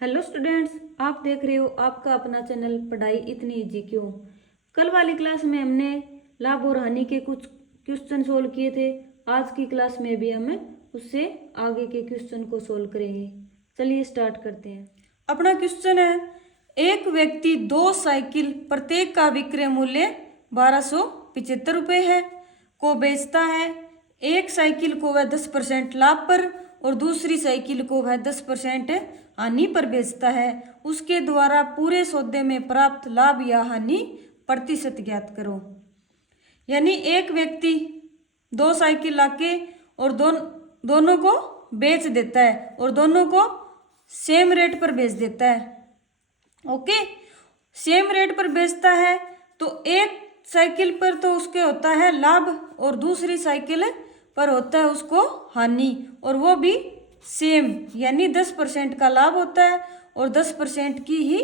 Hello students, आप देख रहे हो आपका अपना चैनल पढ़ाई इतनी इजी क्यों। कल वाली क्लास में हमने लाभ और हानि के कुछ क्वेश्चन सोल्व किए थे। आज की क्लास में भी हमें उससे आगे के क्वेश्चन को सोल्व करेंगे। चलिए स्टार्ट करते हैं। अपना क्वेश्चन है, एक व्यक्ति 2 साइकिल प्रत्येक का विक्रय मूल्य 1275 रुपये है को बेचता है। एक साइकिल को वह 10% लाभ पर और दूसरी साइकिल को वह 10% हानि पर बेचता है। उसके द्वारा पूरे सौदे में प्राप्त लाभ या हानि प्रतिशत ज्ञात करो। यानी एक व्यक्ति 2 साइकिल लाके और दोनों को बेच देता है और दोनों को सेम रेट पर बेच देता है। ओके, सेम रेट पर बेचता है तो एक साइकिल पर तो उसके होता है लाभ और दूसरी साइकिल पर होता है उसको हानि, और वो भी सेम, यानी 10% का लाभ होता है और 10% की ही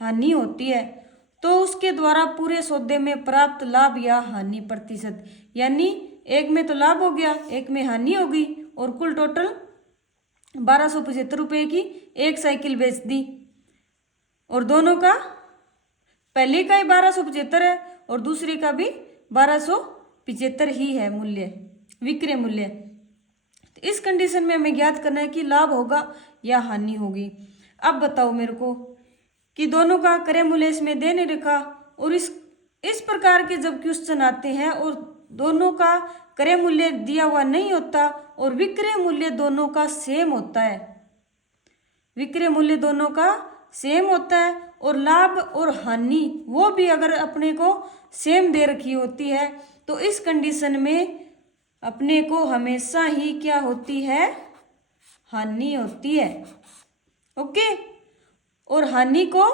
हानि होती है। तो उसके द्वारा पूरे सौदे में प्राप्त लाभ या हानि प्रतिशत, यानी एक में तो लाभ हो गया, एक में हानि हो गई, और कुल टोटल 1275 रुपये की एक साइकिल बेच दी और दोनों का पहले का ही 1275 है और दूसरे का भी 1275 ही है मूल्य, विक्रय मूल्य। तो इस कंडीशन में हमें ज्ञात करना है कि लाभ होगा या हानि होगी। अब बताओ मेरे को कि दोनों का क्रय मूल्य इसमें दे नहीं रखा, और इस प्रकार के जब क्वेश्चन आते हैं और दोनों का क्रय मूल्य दिया हुआ नहीं होता और विक्रय मूल्य दोनों का सेम होता है, विक्रय मूल्य दोनों का सेम होता है और लाभ और हानि वो भी अगर अपने को सेम दे रखी होती है, तो इस कंडीशन में अपने को हमेशा ही क्या होती है, हानि होती है। ओके, और हानि को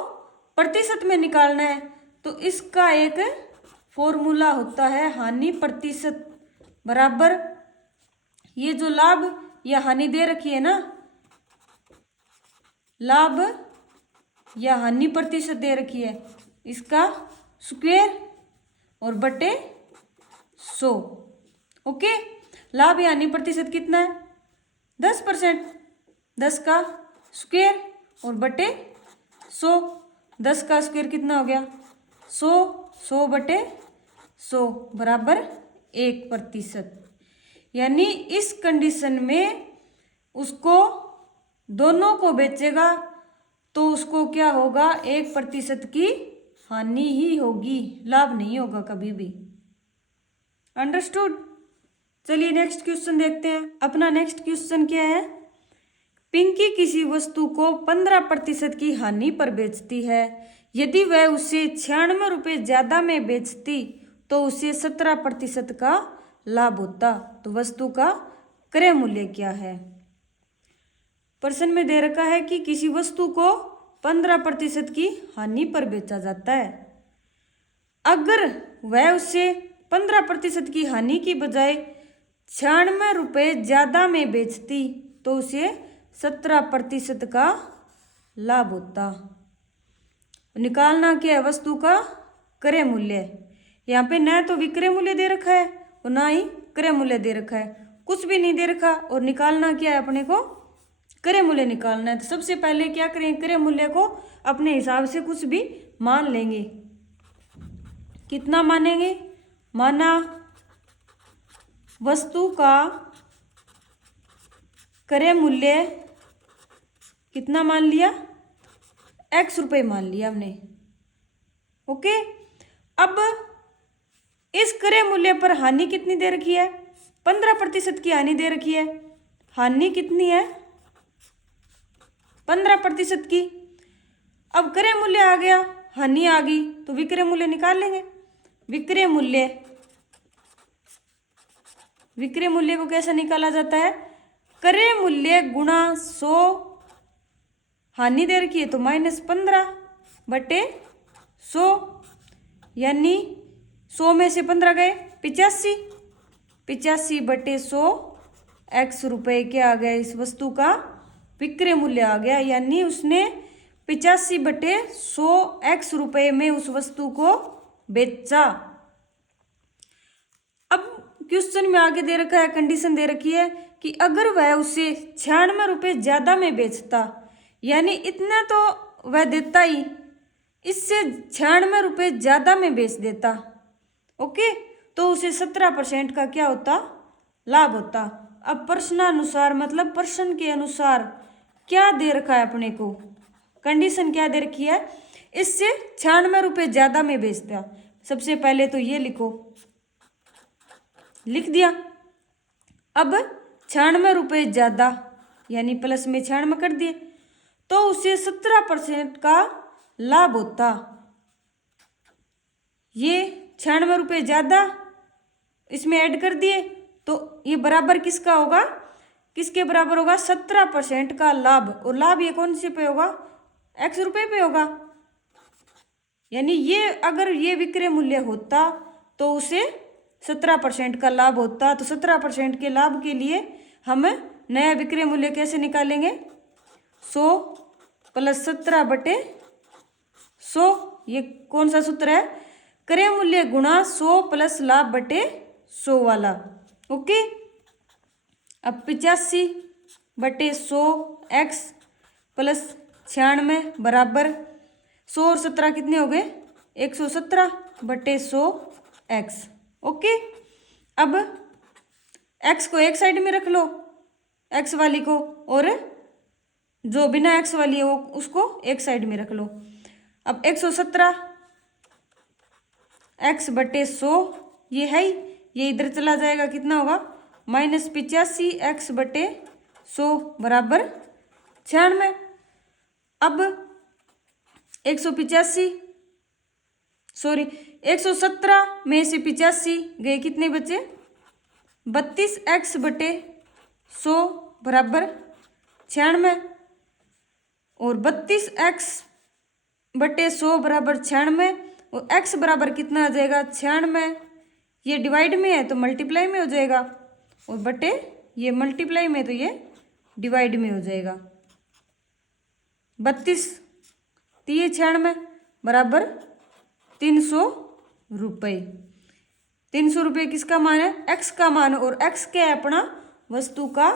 प्रतिशत में निकालना है तो इसका एक फॉर्मूला होता है, हानि प्रतिशत बराबर ये जो लाभ या हानि दे रखी है ना, लाभ या हानि प्रतिशत दे रखी है, इसका स्क्वायर और बटे 100। ओके, लाभ या हानि प्रतिशत कितना है, 10%, 10 का स्क्वायर और बटे 100, 10 का स्क्वायर कितना हो गया 100, 100 बटे 100 बराबर 1%। यानी इस कंडीशन में उसको दोनों को बेचेगा तो उसको क्या होगा, 1% की हानि ही होगी, लाभ नहीं होगा कभी भी। अंडरस्टूड। चलिए नेक्स्ट क्वेश्चन देखते हैं। अपना नेक्स्ट क्वेश्चन क्या है, पिंकी किसी वस्तु को 15% की हानि पर बेचती है। यदि वह उसे 96 रुपये ज्यादा में बेचती तो उसे 17% का लाभ होता, तो वस्तु का क्रय मूल्य क्या है। प्रश्न में दे रखा है कि किसी वस्तु को 15% की हानि पर बेचा जाता है। अगर वह उसे 15% की हानि की बजाय 96 रुपये ज्यादा में बेचती तो उसे 17% का लाभ होता। निकालना क्या है, वस्तु का क्रय मूल्य। यहाँ पे न तो विक्रय मूल्य दे रखा है और ना ही क्रय मूल्य दे रखा है, कुछ भी नहीं दे रखा, और निकालना क्या है, अपने को क्रय मूल्य निकालना है। तो सबसे पहले क्या करें, क्रय मूल्य को अपने हिसाब से कुछ भी मान लेंगे। कितना मानेंगे, माना वस्तु का क्रय मूल्य कितना मान लिया, x रुपये मान लिया हमने। ओके, अब इस क्रय मूल्य पर हानि कितनी दे रखी है, 15% की हानि दे रखी है। हानि कितनी है, 15% की। अब क्रय मूल्य आ गया, हानि आ गई, तो विक्रय मूल्य निकाल लेंगे। विक्रय मूल्य को कैसे निकाला जाता है, क्रय मूल्य गुणा 100, हानि दे रखी है तो -15 बटे 100, यानी 100 में से 15 गए 85, 85 बटे 100 x रुपये क्या आ गया, इस वस्तु का विक्रय मूल्य आ गया। यानी उसने 85 बटे 100 x रुपये में उस वस्तु को बेचा। अब क्वेश्चन में आगे दे रखा है, कंडीशन दे रखी है कि अगर वह उसे 96 रुपये ज्यादा में बेचता, यानी इतना तो वह देता ही, इससे 96 रुपये ज़्यादा में बेच देता। ओके, तो उसे 17% का क्या होता, लाभ होता। अब प्रश्नानुसार मतलब प्रश्न के अनुसार क्या दे रखा है अपने को, कंडीशन क्या दे रखी है, इससे 96 रुपये ज़्यादा में बेचता। सबसे पहले तो ये लिखो, लिख दिया। अब 96 रुपये ज़्यादा यानी प्लस में 96 कर दिए, तो उसे 17% का लाभ होता। ये 96 रुपये ज़्यादा इसमें ऐड कर दिए, तो ये बराबर किसका होगा, किसके बराबर होगा, 17% का लाभ। और लाभ ये कौन से पे होगा, x रुपये पे होगा। यानी ये अगर ये विक्रय मूल्य होता तो उसे 17% का लाभ होता। तो 17% के लाभ के लिए हम नया विक्रय मूल्य कैसे निकालेंगे, 100 प्लस 17 बटे 100। ये कौन सा सूत्र है, क्रय मूल्य गुणा 100 प्लस लाभ बटे 100 वाला। ओके, अब 85 बटे 100 x प्लस 96 बराबर 100 और 17 कितने हो गए, 117 बटे 100 x। ओके, अब x को एक साइड में रख लो, x वाली को, और जो बिना x वाली है वो उसको एक साइड में रख लो। अब 117 x बटे 100 ये है, ये इधर चला जाएगा, कितना होगा, -85 x बटे 100 बराबर 96। अब 117 में से 85 गए, कितने बचे, 32 x बटे 100 बराबर 96। और 32 x बटे 100 बराबर 96, और x बराबर कितना आ जाएगा, 96। ये डिवाइड में है तो मल्टीप्लाई में हो जाएगा, और बटे ये मल्टीप्लाई में तो ये डिवाइड में हो जाएगा। 32 3 96 बराबर 300 रुपये। 300 रुपये किसका मान है, x का मान, और x क्या है अपना, वस्तु का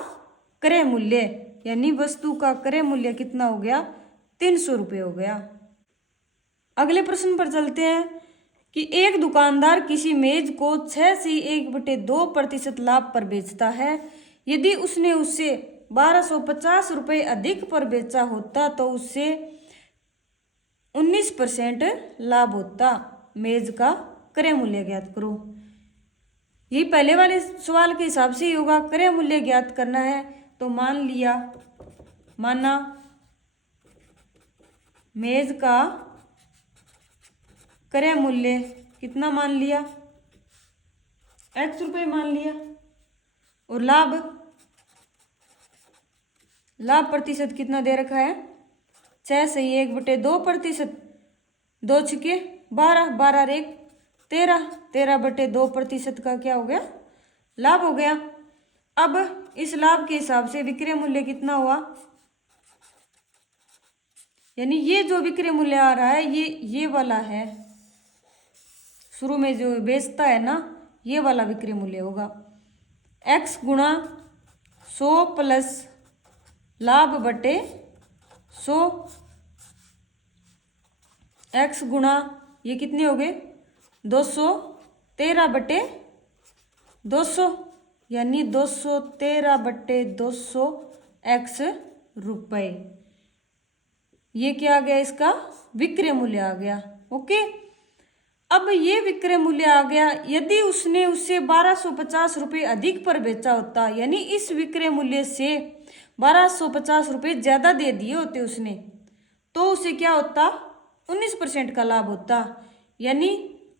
क्रय मूल्य। यानी वस्तु का क्रय मूल्य कितना हो गया, 300 रुपये हो गया। अगले प्रश्न पर चलते हैं कि एक दुकानदार किसी मेज को 6 से 1/2% लाभ पर बेचता है। यदि उसने उसे 1250 रुपये अधिक पर बेचा होता तो उससे 19% लाभ होता। मेज का क्रय मूल्य ज्ञात करो। ये पहले वाले सवाल के हिसाब से ही होगा, क्रय मूल्य ज्ञात करना है। तो माना मेज का क्रय मूल्य कितना मान लिया, x रुपये मान लिया, और लाभ प्रतिशत कितना दे रखा है, 6 से 1/2%। 2 छिके 12, 12 और 1 13, 13/2% का क्या हो गया, लाभ हो गया। अब इस लाभ के हिसाब से विक्रय मूल्य कितना हुआ, यानी ये जो विक्रय मूल्य आ रहा है ये वाला है, शुरू में जो बेचता है ना, ये वाला विक्रय मूल्य होगा। x गुणा 100 प्लस लाभ बटे 100, x गुणा ये कितने हो गए, 213 बटे 200, यानी 213 बटे 200 x रुपये। ये क्या आ गया, इसका विक्रय मूल्य आ गया। ओके, अब ये विक्रय मूल्य आ गया। यदि उसने उसे 1250 रुपये अधिक पर बेचा होता, यानी इस विक्रय मूल्य से 1250 रुपये ज़्यादा दे दिए होते उसने, तो उसे क्या होता, 19% का लाभ होता। यानी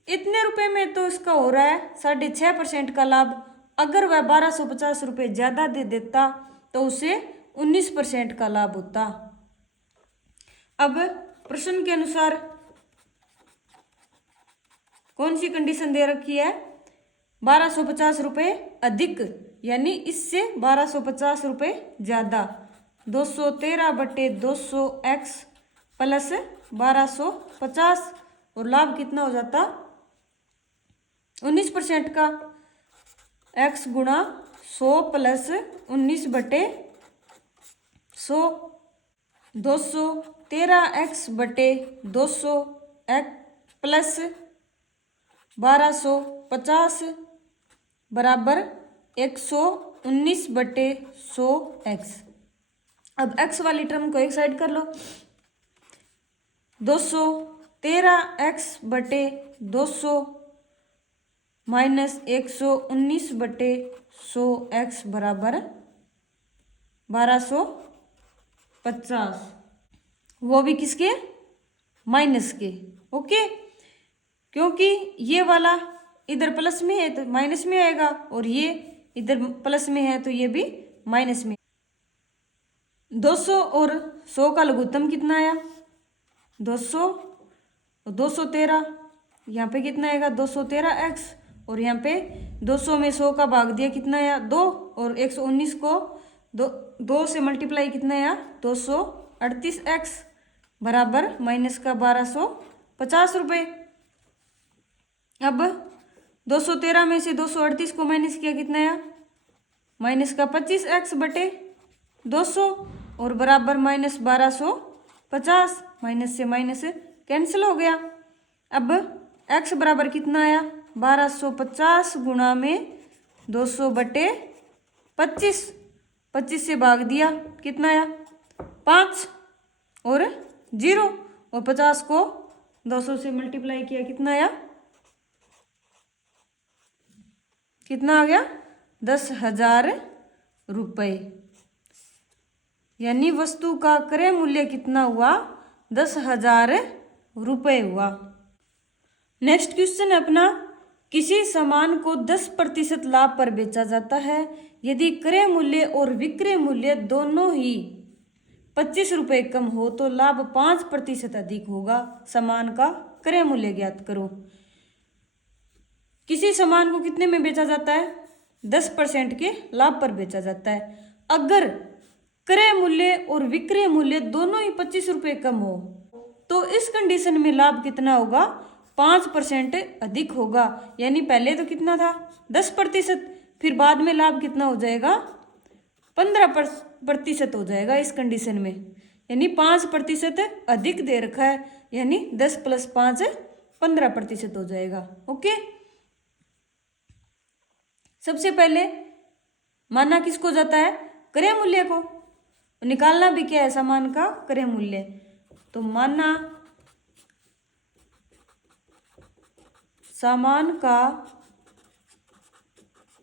इतने रुपए में तो इसका हो रहा है 6.5% का लाभ। अगर वह 1250 रुपये ज़्यादा दे देता तो उसे 19% का लाभ होता। अब प्रश्न के अनुसार कौन सी कंडीशन दे रखी है, 1250 रुपये अधिक, यानी इससे 1250 रुपये ज़्यादा, 213 बटे 200 x प्लस 1250, और लाभ कितना हो जाता, 19% का। x गुणा 100 प्लस 19 बटे 100, 213x बटे 200x प्लस 1250 बराबर 119 बटे 100x। अब x वाली टर्म को एक साइड कर लो। 213x बटे 200 माइनस 119 बटे 100x बराबर 1250, वो भी किसके, माइनस के। ओके, क्योंकि ये वाला इधर प्लस में है तो माइनस में आएगा, और ये इधर प्लस में है तो ये भी माइनस में। 200 और 100 का लघुत्तम कितना आया, 200 और 213, यहाँ पे कितना आएगा 213x, और यहाँ पे 200 में 100 का भाग दिया कितना आया 2, और 119 को 2 से मल्टीप्लाई कितना आया 238x बराबर माइनस का 1250 रुपये। अब 213 में से 238 को माइनस किया कितना आया माइनस का 25x बटे 200 और बराबर माइनस 1250, माइनस से माइनस कैंसिल हो गया। अब x बराबर कितना आया 1250 गुणा में 200 बटे 25, 25 से भाग दिया कितना आया 5 और 0, और 50 को 200 से मल्टीप्लाई किया कितना आया, कितना आ गया 10,000 रुपये। यानी वस्तु का क्रय मूल्य कितना हुआ 10,000 रुपये हुआ। नेक्स्ट क्वेश्चन है अपना, किसी सामान को 10% लाभ पर बेचा जाता है, यदि क्रय मूल्य और विक्रय मूल्य दोनों ही 25 रुपये कम हो तो लाभ 5% अधिक होगा। सामान का क्रय मूल्य ज्ञात करो। किसी सामान को कितने में बेचा जाता है 10% के लाभ पर बेचा जाता है। अगर क्रय मूल्य और विक्रय मूल्य दोनों ही 25 रुपये कम हो तो इस कंडीशन में लाभ कितना होगा 5% अधिक होगा। यानी पहले तो कितना था 10%, फिर बाद में लाभ कितना हो जाएगा 15% हो जाएगा इस कंडीशन में। यानी 5% अधिक दे रखा है, यानी 10 + 5 15% हो जाएगा। ओके, सबसे पहले माना किसको जाता है क्रय मूल्य को, निकालना भी क्या है सामान का क्रय मूल्य। तो माना सामान का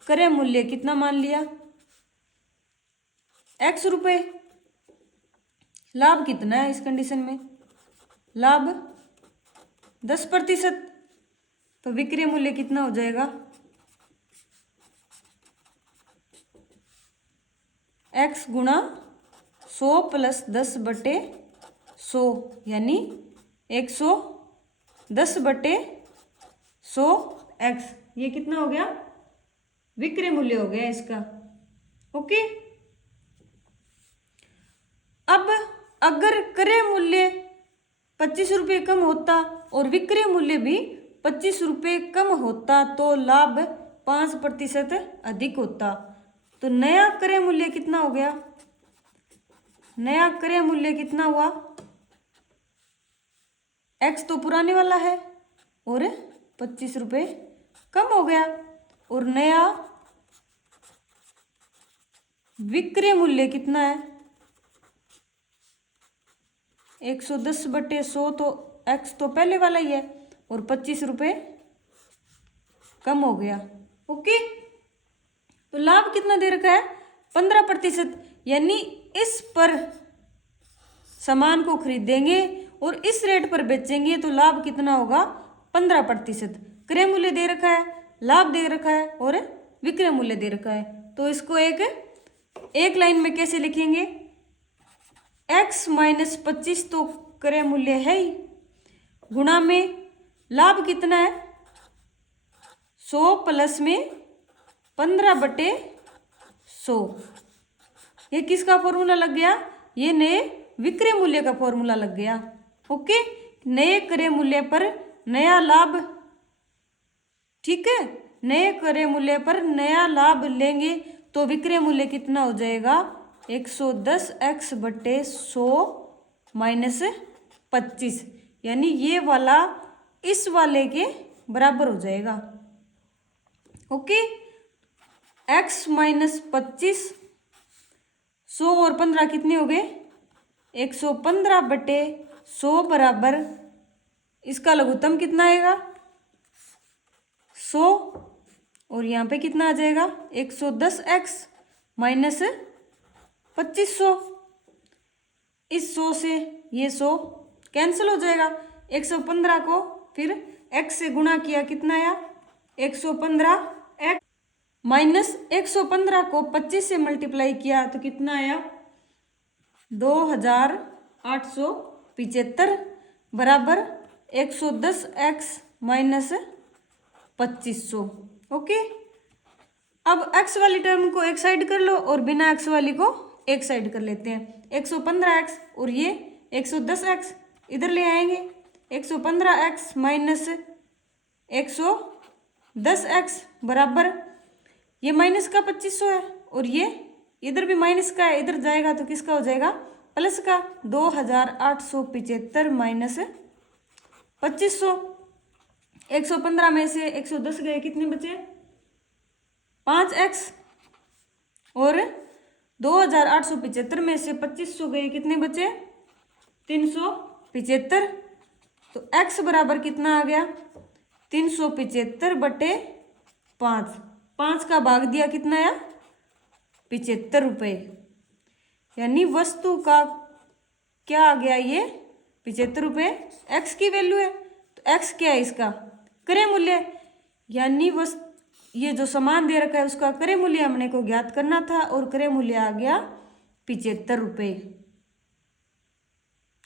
क्रय मूल्य कितना मान लिया x रुपये। लाभ कितना है इस कंडीशन में, लाभ 10%, तो विक्रय मूल्य कितना हो जाएगा x गुणा 100 + 10 बटे 100, यानी 110 बटे 100x। ये कितना हो गया विक्रय मूल्य हो गया इसका। ओके, अब अगर क्रय मूल्य 25 रुपये कम होता और विक्रय मूल्य भी 25 रुपये कम होता तो लाभ 5% अधिक होता। तो नया क्रय मूल्य कितना हो गया, नया क्रय मूल्य कितना हुआ, x तो पुराने वाला है और 25 रुपये कम हो गया, और नया विक्रय मूल्य कितना है 110 बटे 100, तो x तो पहले वाला ही है और 25 रुपये कम हो गया। ओके, तो लाभ कितना दे रखा है 15%, यानी इस पर सामान को खरीदेंगे और इस रेट पर बेचेंगे तो लाभ कितना होगा 15%। क्रय मूल्य दे रखा है, लाभ दे रखा है और विक्रय मूल्य दे रखा है। तो इसको एक लाइन में कैसे लिखेंगे, x - 25 तो क्रय मूल्य है ही, गुणा में लाभ कितना है 100 प्लस में 15 बटे 100। ये किसका फॉर्मूला लग गया, ये नए विक्रय मूल्य का फॉर्मूला लग गया। ओके, नए क्रय मूल्य पर नया लाभ, ठीक है, नए क्रय मूल्य पर नया लाभ लेंगे तो विक्रय मूल्य कितना हो जाएगा 110x बटे 100 माइनस 25, यानी ये वाला इस वाले के बराबर हो जाएगा। ओके, x माइनस 25, 100 और 15 कितने हो गए 115 बटे 100 बराबर, इसका लघुत्तम कितना आएगा 100, और यहाँ पे कितना आ जाएगा 110x माइनस 2500। इस 100 से ये 100 कैंसिल हो जाएगा, 115 को फिर x से गुणा किया कितना आया 115x माइनस 115 को 25 से मल्टीप्लाई किया तो कितना आया 2875 बराबर 110x माइनस 2500। ओके, अब x वाली टर्म को एक साइड कर लो और बिना x वाली को एक साइड कर लेते हैं। 115x और ये 110x इधर ले आएंगे, 115x माइनस 110x बराबर, ये माइनस का 2500 है और ये इधर भी माइनस का है, इधर जाएगा तो किसका हो जाएगा प्लस का, 2875 माइनस 2500। 115 में से 110 गए कितने बचे 5x, और 2875 में से 2500 गए कितने बचे 375, तो x बराबर कितना आ गया 375 बटे 5, 5 का भाग दिया कितना आया 75 रुपये, यानी वस्तु का क्या आ गया ये 75 रुपये, x की वैल्यू है तो x क्या है इसका क्रय मूल्य, यानी ये जो सामान दे रखा है उसका क्रय मूल्य हमने को ज्ञात करना था और क्रय मूल्य आ गया 75 रुपये।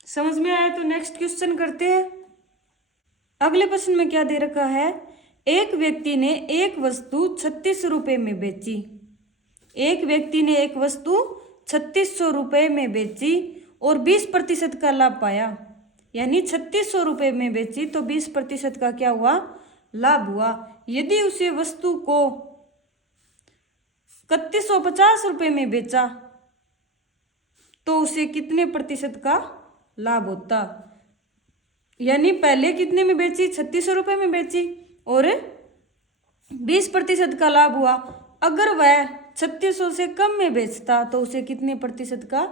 समझ में आया तो नेक्स्ट क्वेश्चन करते हैं। अगले प्रश्न में क्या दे रखा है, एक व्यक्ति ने एक वस्तु 3600 रुपये में बेची, एक व्यक्ति ने एक वस्तु 3600 रुपये में बेची और 20% का लाभ पाया, यानी 3600 रुपये में बेची तो 20% का क्या हुआ लाभ हुआ। यदि उसे वस्तु को 3150 रुपये में बेचा तो उसे कितने प्रतिशत का लाभ होता, यानी पहले कितने में बेची 3600 रुपये में बेची और 20% का लाभ हुआ, अगर वह 3600 से कम में बेचता तो उसे कितने प्रतिशत का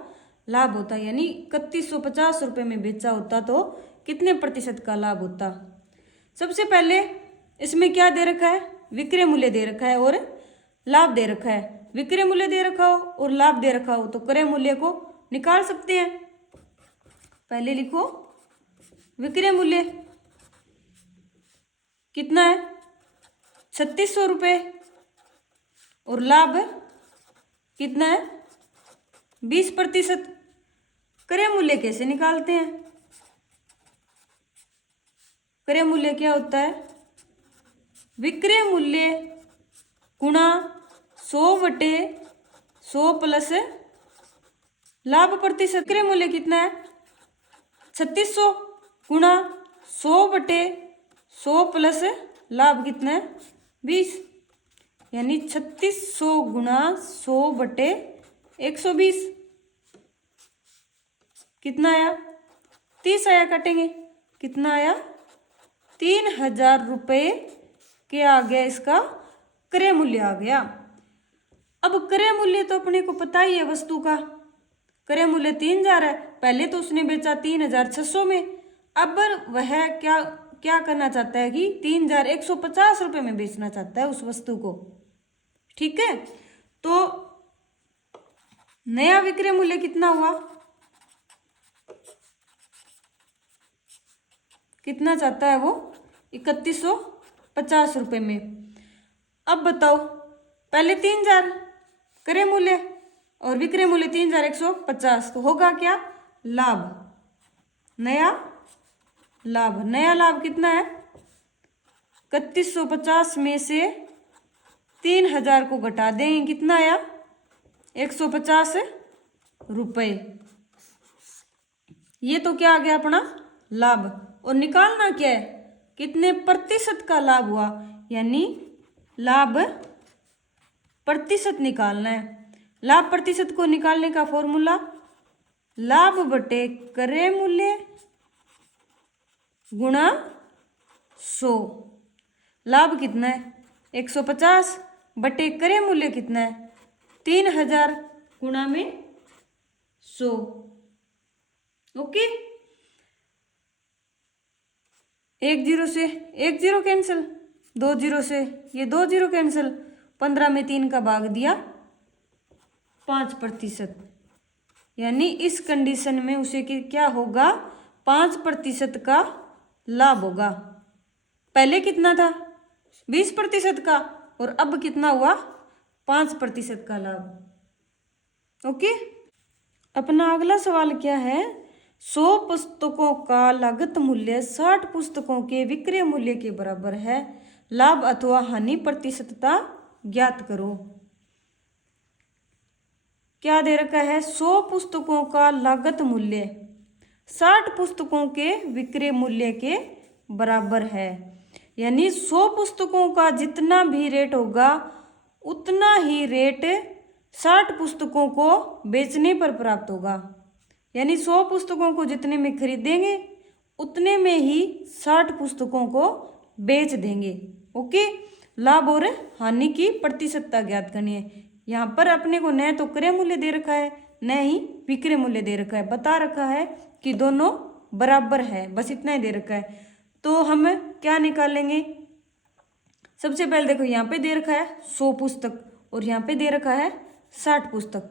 लाभ होता, यानी 3150 रुपये में बेचा होता तो कितने प्रतिशत का लाभ होता। सबसे पहले इसमें क्या दे रखा है विक्रय मूल्य दे रखा है और लाभ दे रखा है, विक्रय मूल्य दे रखा हो और लाभ दे रखा हो तो क्रय मूल्य को निकाल सकते हैं। पहले लिखो विक्रय मूल्य कितना है 3600 रुपये और लाभ कितना है 20%। क्रय मूल्य कैसे निकालते हैं, क्रय मूल्य क्या होता है विक्रय मूल्य गुणा 100/100 प्लस लाभ प्रतिशत। क्रय मूल्य कितना है 3600 गुणा 100/100 प्लस लाभ कितना है 20, यानी 3600 गुणा 100/120 कितना आया 30 आया, काटेंगे कितना आया 3000 रुपये के आ गया इसका क्रय मूल्य आ गया। अब क्रय मूल्य तो अपने को पता ही है, वस्तु का क्रय मूल्य 3000 है, पहले तो उसने बेचा 3600 में, अब वह क्या करना चाहता है कि 3150 रुपये में बेचना चाहता है उस वस्तु को। ठीक है, तो नया विक्रय मूल्य कितना हुआ, कितना चाहता है वो 3150 रुपये में। अब बताओ पहले 3000 क्रय मूल्य और विक्रय मूल्य 3150, तो होगा क्या लाभ, नया लाभ। नया लाभ कितना है 3150 में से 3000 को घटा देंगे कितना आया 150 रुपये। ये तो क्या आ गया अपना लाभ, और निकालना क्या है कितने प्रतिशत का लाभ हुआ, यानी लाभ प्रतिशत निकालना है। लाभ प्रतिशत को निकालने का फॉर्मूला लाभ बटे क्रय मूल्य गुणा 100। लाभ कितना है 150 बटे क्रय मूल्य कितना है 3000 गुणा में 100। ओके, 1 जीरो से 1 जीरो कैंसिल, 2 जीरो से ये 2 जीरो कैंसिल, 15 में 3 का भाग दिया 5%, यानी इस कंडीशन में उसे क्या होगा 5% का लाभ होगा। पहले कितना था 20% का, और अब कितना हुआ 5% का लाभ। ओके, अपना अगला सवाल क्या है, 100 पुस्तकों का लागत मूल्य 60 पुस्तकों के विक्रय मूल्य के बराबर है, लाभ अथवा हानि प्रतिशतता ज्ञात करो। क्या दे रखा है 100 पुस्तकों का लागत मूल्य 60 पुस्तकों के विक्रय मूल्य के बराबर है, यानी 100 पुस्तकों का जितना भी रेट होगा उतना ही रेट 60 पुस्तकों को बेचने पर प्राप्त होगा। यानी 100 पुस्तकों को जितने में खरीदेंगे उतने में ही 60 पुस्तकों को बेच देंगे। ओके, लाभ और हानि की प्रतिशतता ज्ञात करनी है। यहाँ पर अपने को न तो क्रय मूल्य दे रखा है न ही विक्रय मूल्य दे रखा है, बता रखा है कि दोनों बराबर है, बस इतना ही दे रखा है। तो हम क्या निकालेंगे, सबसे पहले देखो यहाँ पे दे रखा है 100 पुस्तक और यहाँ पे दे रखा है 60 पुस्तक।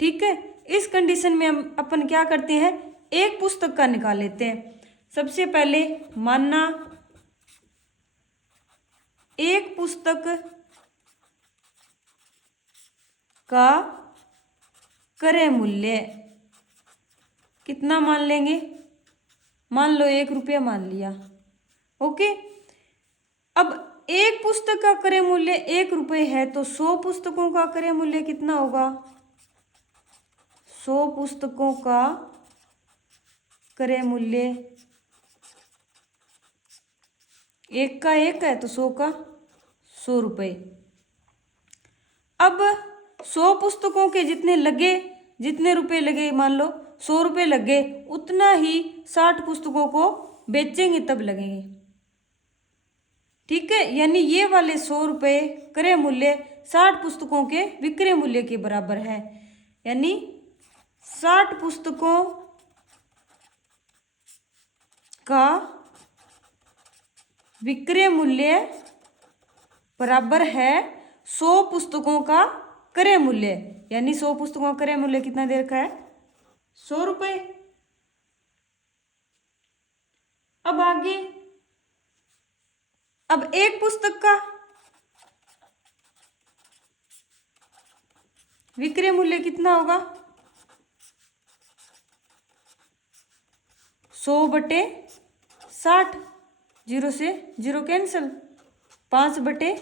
ठीक है, इस कंडीशन में हम अपन क्या करते हैं एक पुस्तक का निकाल लेते हैं। सबसे पहले मानना एक पुस्तक का क्रय मूल्य कितना मान लेंगे, मान लो 1 रुपया मान लिया। ओके, अब एक पुस्तक का क्रय मूल्य 1 रुपये है तो 100 पुस्तकों का क्रय मूल्य कितना होगा, 100 पुस्तकों का क्रय मूल्य 1 का 1 है तो 100 का 100 रुपये। अब 100 पुस्तकों के जितने लगे, जितने रुपए लगे, मान लो 100 रुपये लगे, उतना ही 60 पुस्तकों को बेचेंगे तब लगेंगे। ठीक है, यानी ये वाले 100 रुपये क्रय मूल्य 60 पुस्तकों के विक्रय मूल्य के बराबर है, यानी 60 पुस्तकों का विक्रय मूल्य बराबर है 100 पुस्तकों का क्रय मूल्य, यानी 100 पुस्तकों का क्रय मूल्य कितना दे रखा है 100 रुपये। अब आगे, अब एक पुस्तक का विक्रय मूल्य कितना होगा 100 बटे 60, 0 से 0 कैंसिल, 5 बटे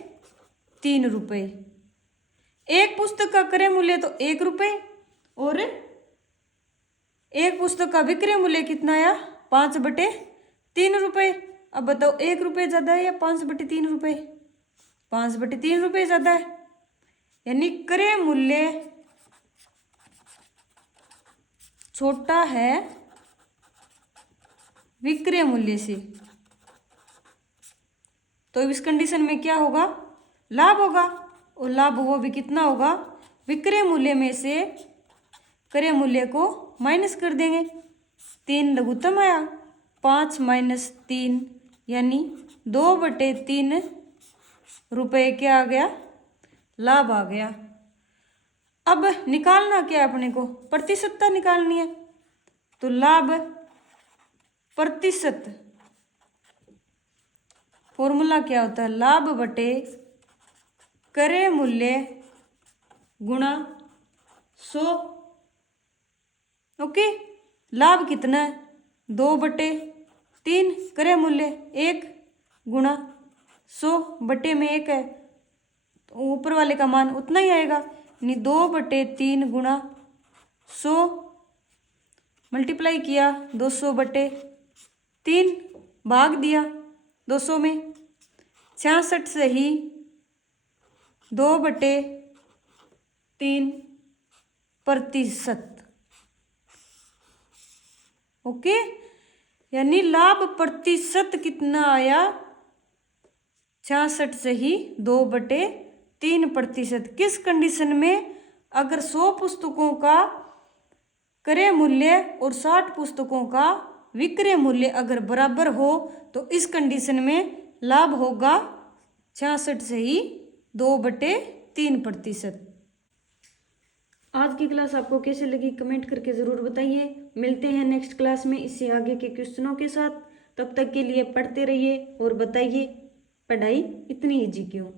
3 रुपये। एक पुस्तक का क्रय मूल्य तो 1 रुपये और एक पुस्तक का विक्रय मूल्य कितना आया 5 बटे 3 रुपये। अब बताओ 1 रुपये ज़्यादा है या 5 बटे 3 रुपये, 5 बटे 3 रुपये ज़्यादा है, यानी क्रय मूल्य छोटा है विक्रय मूल्य से। तो इस कंडीशन में क्या होगा लाभ होगा, और लाभ वो भी कितना होगा विक्रय मूल्य में से क्रय मूल्य को माइनस कर देंगे, 3 लघुत्तम आया, 5 माइनस 3 यानी 2 बटे 3 रुपये क्या आ गया लाभ आ गया। अब निकालना क्या है अपने को प्रतिशतता निकालनी है, तो लाभ प्रतिशत फॉर्मूला क्या होता है लाभ बटे क्रय मूल्य गुणा 100। ओके, लाभ कितना है 2 बटे 3, क्रय मूल्य 1 गुणा 100 बटे में 1 है तो ऊपर वाले का मान उतना ही आएगा, यानी 2 बटे 3 गुणा 100 मल्टीप्लाई किया 200 बटे 3 भाग दिया 200 में, 66 से ही 2 बटे 3%। ओके, यानी लाभ प्रतिशत कितना आया, 66 से ही 2/3%। किस कंडीशन में, अगर 100 पुस्तकों का क्रय मूल्य और 60 पुस्तकों का विक्रय मूल्य अगर बराबर हो तो इस कंडीशन में लाभ होगा 66 से ही 2/3%। आज की क्लास आपको कैसे लगी कमेंट करके ज़रूर बताइए। मिलते हैं नेक्स्ट क्लास में इससे आगे के क्वेश्चनों के साथ। तब तक के लिए पढ़ते रहिए और बताइए पढ़ाई इतनी ईजी क्यों।